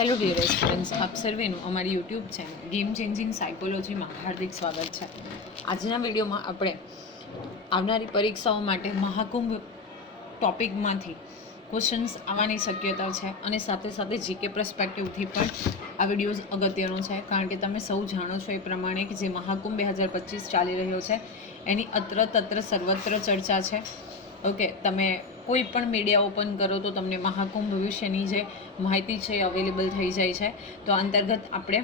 Hello dear students, આપ સર્વેનું અમારી YouTube channel game changing સાયકોલોજીમાં હાર્દિક સ્વાગત છે. આજના વિડીયોમાં આપણે આવનારી પરીક્ષાઓ માટે મહાકુંભ ટોપિકમાંથી ક્વેશ્ચન્સ આવવાની શક્યતા છે અને સાથે સાથે જીકે પર્સપેક્ટિવથી પણ આ વિડીયો અગત્યનો છે, કારણ કે તમે સૌ જાણો છો એ પ્રમાણે કે જે મહાકુંભ 2025 ચાલી રહ્યો છે એની અત્ર તત્ર સર્વત્ર ચર્ચા છે. ઓકે, તમે કોઈ પણ મીડિયા ઓપન કરો તો તમને મહાકુંભ વિશેની જે માહિતી છે એ અવેલેબલ થઈ જાય છે. તો અંતર્ગત આપણે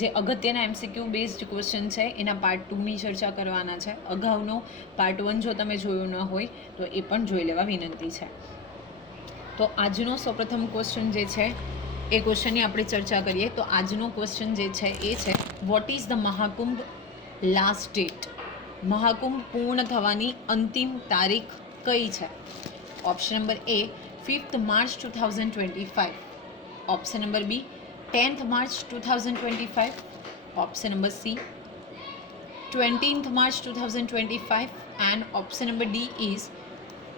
જે અગત્યના એમસીક્યુ બેઝડ ક્વેશ્ચન છે એના પાર્ટ 2ની ચર્ચા કરવાના છે. અગાઉનો પાર્ટ 1 જો તમે જોયું ન હોય તો એ પણ જોઈ લેવા વિનંતી છે. તો આજનો સૌપ્રથમ ક્વેશ્ચન જે છે એ ક્વેશ્ચનની આપણે ચર્ચા કરીએ. તો આજનો ક્વેશ્ચન જે છે એ છે, what is the Mahakumbh last date? Mahakumbh પૂર્ણ થવાની અંતિમ તારીખ કઈ છે? Option number A 5th March 2025, option number B 10th March 2025, option number C 20th March 2025, and option number D is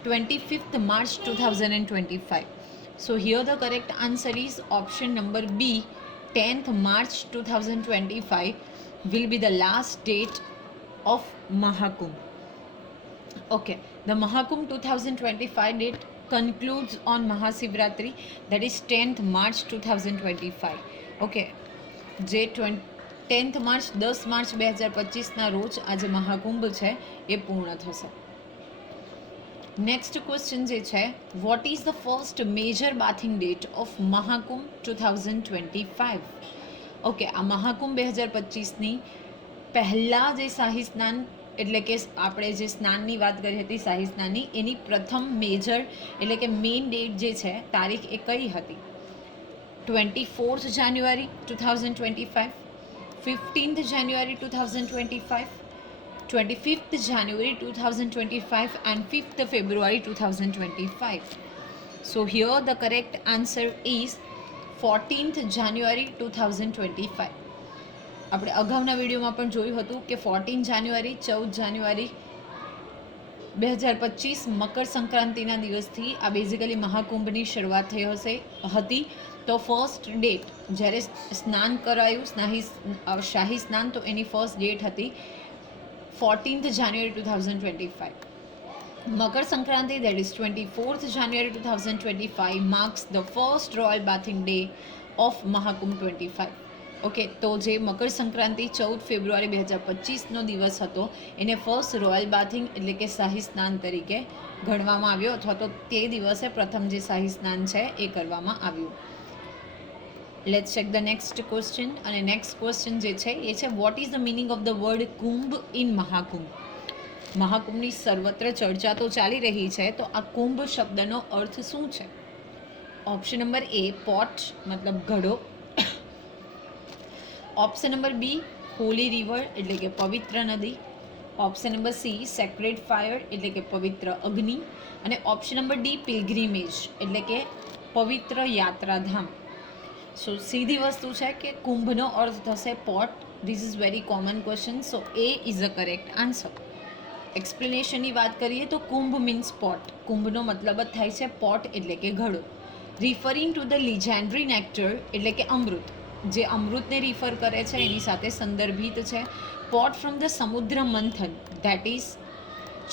25th March 2025. So here the correct answer is option number B, 10th March 2025 will be the last date of Mahakumbh. Okay, the Mahakumbh 2025 date concludes on Mahashivratri, that is 10th March 2025. Okay, જે 10th March 10 March 2025ના રોજ આજે મહાકુંભ છે એ પૂર્ણ થશે. Next question જે છે, what is the first major bathing date of Mahakumbh 2025? Okay, આ મહાકુંભ 2025ની પહેલાં જે શાહી સ્નાન, એટલે કે આપણે જે સ્નાનની વાત કરી હતી શાહી સ્નાનની, એની પ્રથમ મેજર એટલે કે મેઇન ડેટ જે છે તારીખ એ કઈ હતી? 24th January 2025, 15th January 2025, 25th January 2025, and 5th February 2025. So here the correct answer is 14th January 2025. આપણે અગાઉના વિડીયોમાં પણ જોયું હતું કે 14 જાન્યુઆરી 14 જાન્યુઆરી 2025 મકર સંક્રાંતિના દિવસથી આ બેઝિકલી મહાકુંભની શરૂઆત થઈ હતી. તો ફર્સ્ટ ડેટ જ્યારે સ્નાન કરાયું શાહી સ્નાન, તો એની ફર્સ્ટ ડેટ હતી 14th January 2025. Makar Sankranti, that is 24th January 2025, marks the first royal bathing day of Mahakumbh 25. Okay, તો જે મકર સંક્રાંતિ 14 ફેબ્રુઆરી 2025નો દિવસ હતો એને ફર્સ્ટ રોયલ બાથિંગ એટલે કે શાહી સ્નાન તરીકે ગણવામાં આવ્યો, અથવા તો તે દિવસે પ્રથમ જે શાહી સ્નાન છે એ કરવામાં આવ્યું. Let's check the next question. અને નેક્સ્ટ ક્વેશ્ચન જે છે એ છે, what is the meaning of the word Kumbh in Mahakumbh? મહાકુંભની સર્વત્ર ચર્ચા તો ચાલી રહી છે, તો આ કુંભ શબ્દનો અર્થ શું છે? ઓપ્શન નંબર એ પોટ મતલબ ઘડો, option number B holy river એટલે કે પવિત્ર નદી, option number C sacred fire એટલે કે પવિત્ર અગ્નિ, અને ઓપ્શન નંબર ડી પિલગ્રીમેજ એટલે કે પવિત્ર યાત્રાધામ. સો સીધી વસ્તુ છે કે કુંભનો અર્થ થશે pot. This is very common question, so A is a correct answer. એક્સપ્લેનેશનની વાત કરીએ તો કુંભ મીન્સ પોટ. કુંભનો મતલબ જ થાય છે પોટ એટલે કે ઘડો. રિફરિંગ ટુ ધ લિજેન્ડરી નેક્ટર એટલે કે અમૃત, જે અમૃતને રિફર કરે છે એની સાથે સંદર્ભિત છે. પોટ ફ્રોમ ધ સમુદ્ર મંથન, that is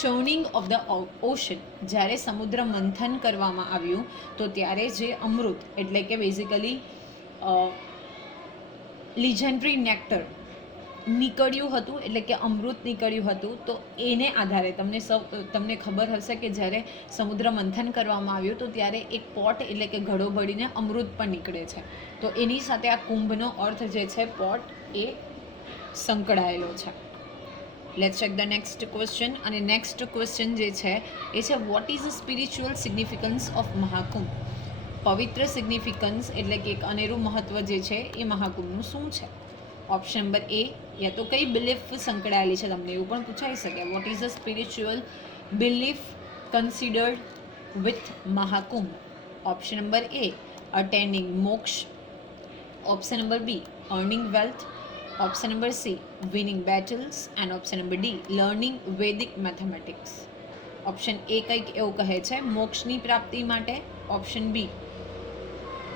churning of the ocean. જ્યારે સમુદ્ર મંથન કરવામાં આવ્યું તો ત્યારે જે અમૃત એટલે કે બેઝિકલી લિજેન્ડરી નેક્ટર નીકળ્યું હતું, એટલે કે અમૃત નીકળ્યું હતું, તો એને આધારે તમને ખબર હશે કે જ્યારે સમુદ્ર મંથન કરવામાં આવ્યું તો ત્યારે એક પોટ એટલે કે ઘડો ભળીને અમૃત પણ નીકળે છે. તો એની સાથે આ કુંભનો અર્થ જે છે પોટ એ સંકળાયેલો છે. Let's check the next question. અને નેક્સ્ટ ક્વેશ્ચન જે છે એ છે, what is the spiritual significance of Mahakumbh? પવિત્ર સિગ્નિફિકન્સ એટલે કે એક અનેરું મહત્વ જે છે એ મહાકુંભનું શું છે? ઓપ્શન નંબર એ, યા તો કઈ બિલીફ સંકળાયેલી છે, તમને એવું પણ પૂછાઈ શકે. What is the spiritual belief considered with Mahakumbh? Option number A attending moksha, option number B earning wealth, option number C winning battles, and option number D learning Vedic mathematics. Option A કંઈક એવું કહે છે મોક્ષની પ્રાપ્તિ માટે, ઓપ્શન બી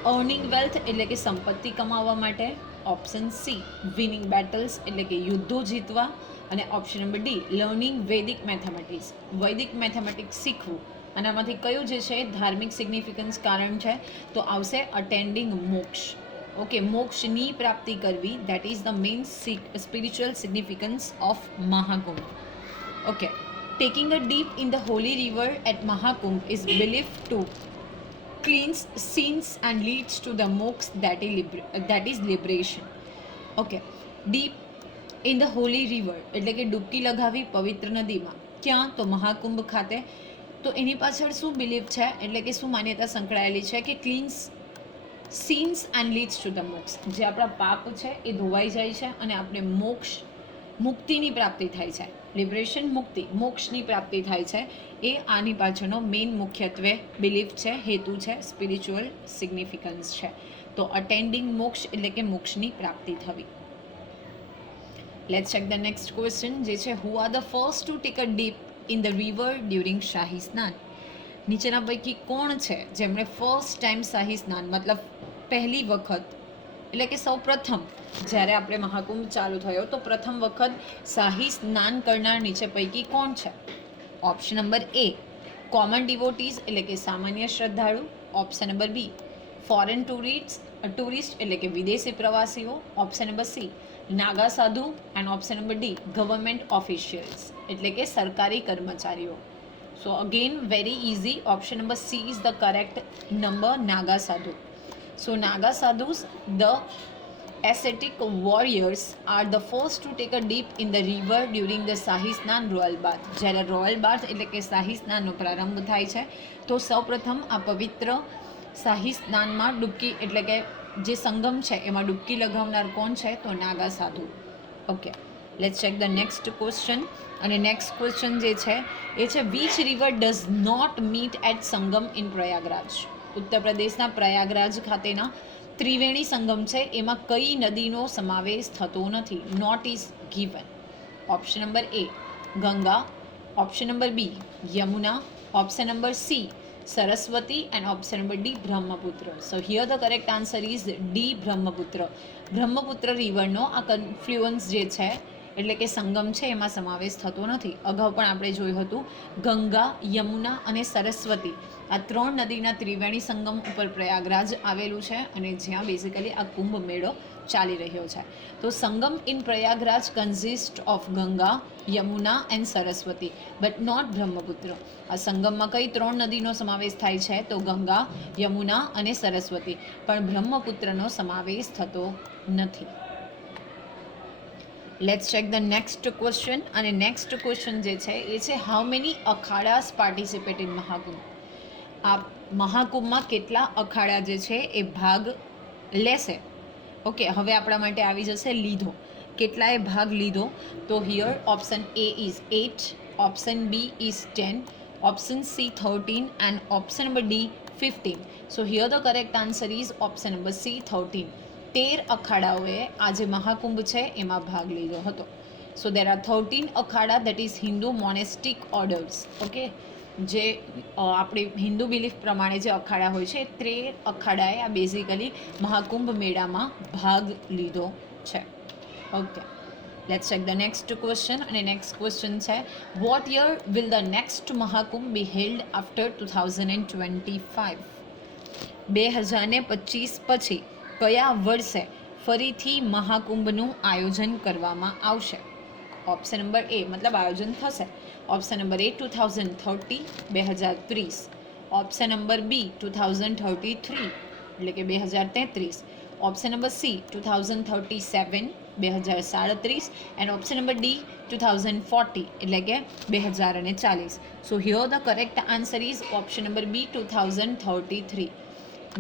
અર્નિંગ વેલ્થ એટલે કે સંપત્તિ કમાવવા માટે, ઓપ્શન સી વિનિંગ બેટલ્સ એટલે કે યુદ્ધો જીતવા, અને option number D learning Vedic mathematics, વૈદિક મેથેમેટિક્સ શીખવું. અને આમાંથી કયું જે છે ધાર્મિક સિગ્નિફિકન્સ કારણ છે તો આવશે અટેન્ડિંગ મોક્ષ. ઓકે, મોક્ષની પ્રાપ્તિ કરવી, that is the main spiritual significance of Mahakumbh. Okay, taking a dip in the holy river at Mahakumbh is believed to cleanse sins and leads to the moksha, that is liberation. Okay, deep in the holy river એટલે કે ડૂબકી લગાવી પવિત્ર નદીમાં, ક્યાં તો મહાકુંભ ખાતે. તો એની પાછળ શું બિલીફ છે એટલે કે શું માન્યતા સંકળાયેલી છે કે cleanse scenes and leads to the મોક્ષ, જે આપણા પાપ છે એ ધોવાઈ જાય છે અને આપણે મોક્ષ મુક્તિની પ્રાપ્તિ થાય છે. લિબરેશન, મુક્તિ, મોક્ષની પ્રાપ્તિ થાય છે. એ આની પાછળનો મેઇન મુખ્યત્વે બિલીફ છે, હેતુ છે, સ્પિરિચ્યુઅલ સિગ્નિફિકન્સ છે. તો અટેન્ડિંગ મોક્ષ એટલે કે મોક્ષની પ્રાપ્તિ થવી. Let's check the next question, જે છે who are the first to take a deep in the river during શાહી સ્નાન. નીચેના પૈકી કોણ છે જેમણે ફર્સ્ટ ટાઈમ શાહી સ્નાન મતલબ પહેલી વખત એટલે કે સૌ પ્રથમ જ્યારે આપણે મહાકુંભ ચાલુ થયો તો પ્રથમ વખત શાહી સ્નાન કરનાર નીચે પૈકી કોણ છે? Option number A common devotees એટલે કે સામાન્ય શ્રદ્ધાળુ, option number B foreign tourist એટલે કે વિદેશી પ્રવાસીઓ, option number C Naga sadhu, and option number D government officials એટલે કે સરકારી કર્મચારીઓ. So again very easy, option number C is the correct number, Naga sadhu. So Naga sadhus, the ascetic warriors, are the first to take a dip in the river during the Shahi Snan royal bath. જ્યારે royal બાથ એટલે કે શાહી સ્નાનનો પ્રારંભ થાય છે તો સૌપ્રથમ આ પવિત્ર શાહી સ્નાનમાં ડૂબકી એટલે કે જે સંગમ છે એમાં ડૂબકી લગાવનાર કોણ છે તો Naga sadhu. Okay, let's check the next question. અને નેક્સ્ટ ક્વેશ્ચન જે છે એ છે which river does not meet at Sangam in Prayagraj. ઉત્તર પ્રદેશના પ્રયાગરાજ ખાતેના ત્રિવેણી સંગમ છે એમાં કઈ નદીનો સમાવેશ થતો નથી? Not is given. Option number A Ganga, option number B Yamuna, option number C Saraswati, and option number D Brahmaputra. So here the correct answer is D Brahmaputra. Brahmaputra રિવરનો આ કન્ફ્લુઅન્સ જે છે એટલે કે સંગમ છે એમાં સમાવેશ થતો નથી. અગાઉ પણ આપણે જોયું હતું ગંગા, યમુના અને સરસ્વતી આ ત્રણ નદીના ત્રિવેણી સંગમ ઉપર પ્રયાગરાજ આવેલું છે અને જ્યાં બેઝિકલી આ કુંભ મેળો ચાલી રહ્યો છે. તો Sangam in Prayagraj consist of Ganga, Yamuna and Saraswati but not Brahmaputra. આ સંગમમાં કઈ ત્રણ નદીનો સમાવેશ થાય છે તો ગંગા, યમુના અને સરસ્વતી, પણ બ્રહ્મપુત્રનો સમાવેશ થતો નથી. Let's check the next question. અને નેક્સ્ટ ક્વેશ્ચન જે છે એ છે how many akhadas participate in Mahakumbh. આ મહાકુંભમાં કેટલા અખાડા જે છે એ ભાગ લેશે? ઓકે, હવે આપણા માટે આવી જશે લીધો. કેટલાએ ભાગ લીધો? તો here option A is 8, option B is 10, option C 13 and option number D 15. So here the correct answer is option number C 13. 13 અખાડાઓએ આ જે મહાકુંભ છે એમાં ભાગ લીધો હતો. So there are 13 akhada, that is Hindu monastic orders. Okay, જે આપણી હિન્દુ બિલીફ પ્રમાણે જે અખાડા હોય છે 13 અખાડાએ આ બેઝિકલી મહાકુંભ મેળામાં ભાગ લીધો છે. Okay, let's check the next question. અને નેક્સ્ટ ક્વેશ્ચન છે what year will the next Mahakumbh be held after 2025. 2025 પછી કયા વર્ષે ફરીથી મહાકુંભનું આયોજન કરવામાં આવશે? ઓપ્શન નંબર એ મતલબ આયોજન થશે. Option number A 2030, 2030, option number B 2033 એટલે કે 2033, option number C 2037, 2037 and option number D 2040 એટલે કે 2040. So here the correct answer is option number B 2033.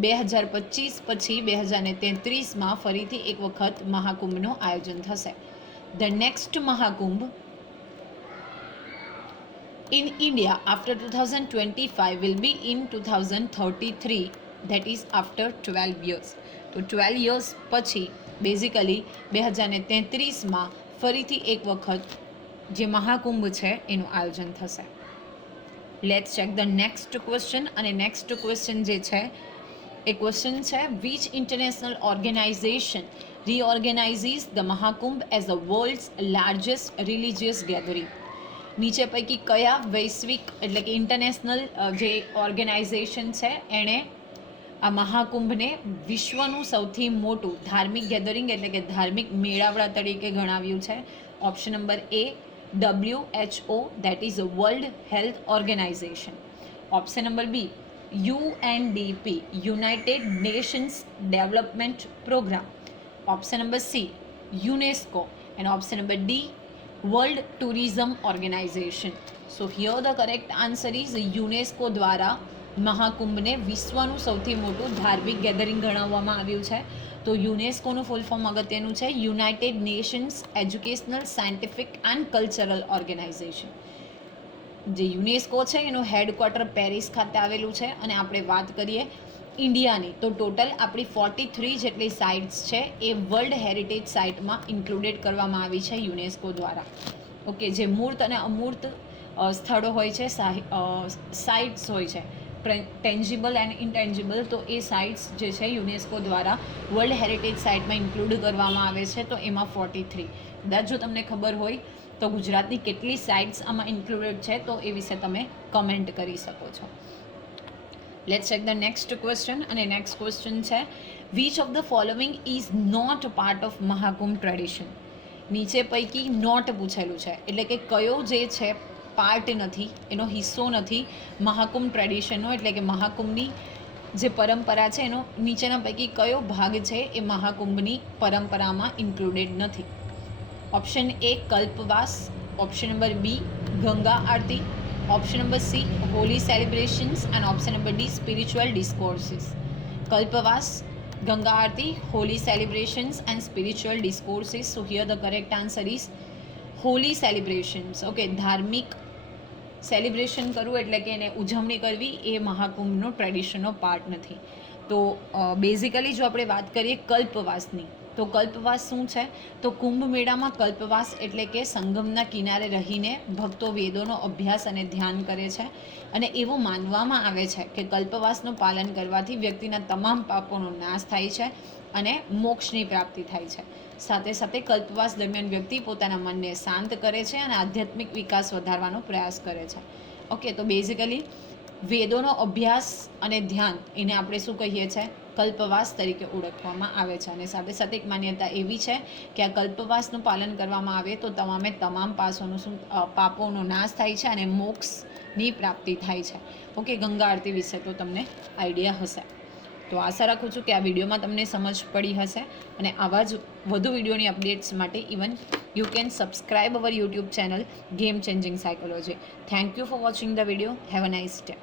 2025 પછી 2033માં ફરીથી એક વખત મહાકુંભનું આયોજન થશે. The next Mahakumbh in India after 2025 will be in 2033, that is after 12 years. તો 12 years પછી બેઝિકલી 2033માં ફરીથી એક વખત જે મહાકુંભ છે એનું આયોજન થશે. Let's check the next question. અને નેક્સ્ટ ક્વેશ્ચન જે છે એ ક્વેશ્ચન છે, which international organization reorganizes the Mahakumbh as the world's largest religious gathering? નીચે પૈકી કયા વૈશ્વિક એટલે કે ઇન્ટરનેશનલ જે ઓર્ગેનાઇઝેશન છે એણે આ મહાકુંભને વિશ્વનું સૌથી મોટું ધાર્મિક ગેધરિંગ એટલે કે ધાર્મિક મેળાવડા તરીકે ગણાવ્યું છે? Option number A WHO, that is World Health Organization. Option number B UNDP, United Nations Development Programme. Option number C UNESCO, and option number D World Tourism Organization. So here the correct answer is UNESCO દ્વારા મહાકુંભને વિશ્વનું સૌથી મોટું ધાર્મિક gathering ગણાવવામાં આવ્યું છે. તો યુનેસ્કોનું ફૂલ form અગત્યનું છે, United Nations Educational Scientific and Cultural Organization. જે યુનેસ્કો છે એનું હેડક્વાર્ટર પેરિસ ખાતે આવેલું છે. અને આપણે વાત કરીએ ઇન્ડિયાની તો ટોટલ આપણી 43 જેટલી સાઇટ્સ છે એ વર્લ્ડ હેરિટેજ સાઇટમાં ઇન્ક્લુડેડ કરવામાં આવી છે યુનેસ્કો દ્વારા. ઓકે, જે મૂર્ત અને અમૂર્ત સ્થળો હોય છે, સાઇટ્સ હોય છે, ટેન્જિબલ એન્ડ ઇન્ટેન્જિબલ, તો એ સાઇટ્સ જે છે યુનેસ્કો દ્વારા વર્લ્ડ હેરિટેજ સાઇટમાં ઇન્ક્લુડ કરવામાં આવે છે. તો એમાં 43. કદાચ જો તમને ખબર હોય તો ગુજરાતની કેટલી સાઇટ્સ આમાં ઇન્ક્લુડેડ છે તો એ વિશે તમે કમેન્ટ કરી શકો છો. Let's check the next question. અને નેક્સ્ટ ક્વેશ્ચન છે, which of the following is not part of Mahakumbh tradition? નીચે પૈકી નોટ પૂછેલું છે, એટલે કે કયો જે છે પાર્ટ નથી, એનો હિસ્સો નથી મહાકુંભ ટ્રેડિશનનો, એટલે કે મહાકુંભની જે પરંપરા છે એનો નીચેના પૈકી કયો ભાગ છે એ મહાકુંભની પરંપરામાં ઇન્ક્લુડેડ નથી? Option A Kalpavas, option number B Ganga aarti, option number C Holi celebrations, and option number D spiritual discourses. Kalpavas, Ganga aarti, Holi celebrations and spiritual discourses. So here the correct answer is Holi celebrations. Okay, ધાર્મિક સેલિબ્રેશન કરવું એટલે કે એને ઉજવણી કરવી એ મહાકુંભનો ટ્રેડિશનનો પાર્ટ નથી. તો બેઝિકલી જો આપણે વાત કરીએ કલ્પવાસની, તો કલ્પવાસ શું છે? તો કુંભ મેળામાં કલ્પવાસ એટલે કે સંગમના કિનારે રહીને ભક્તો વેદોનો અભ્યાસ અને ધ્યાન કરે છે. અને એવું માનવામાં આવે છે કે કલ્પવાસનું પાલન કરવાથી વ્યક્તિના તમામ પાપોનો નાશ થાય છે અને મોક્ષની પ્રાપ્તિ થાય છે. સાથે સાથે કલ્પવાસ દરમિયાન વ્યક્તિ પોતાના મનને શાંત કરે છે અને આધ્યાત્મિક વિકાસ વધારવાનો પ્રયાસ કરે છે. ઓકે, તો બેઝિકલી વેદોનો અભ્યાસ અને ધ્યાન એને આપણે શું કહીએ છીએ? કલ્પવાસ તરીકે ઓળખવામાં આવે છે. અને સાથે સાથે એક માન્યતા એવી છે કે આ કલ્પવાસનું પાલન કરવામાં આવે તો તમામ પાપોનો નાશ થાય છે અને મોક્ષની પ્રાપ્તિ થાય છે. ઓકે, ગંગા આરતી વિશે તો તમને આઈડિયા હશે. તો આશા રાખું છું કે આ વિડીયોમાં તમને સમજ પડી હશે. અને આવા જ વધુ વિડીયોની અપડેટ્સ માટે even you can subscribe our YouTube channel game changing psychology. Thank you for watching the video. Have a nice day.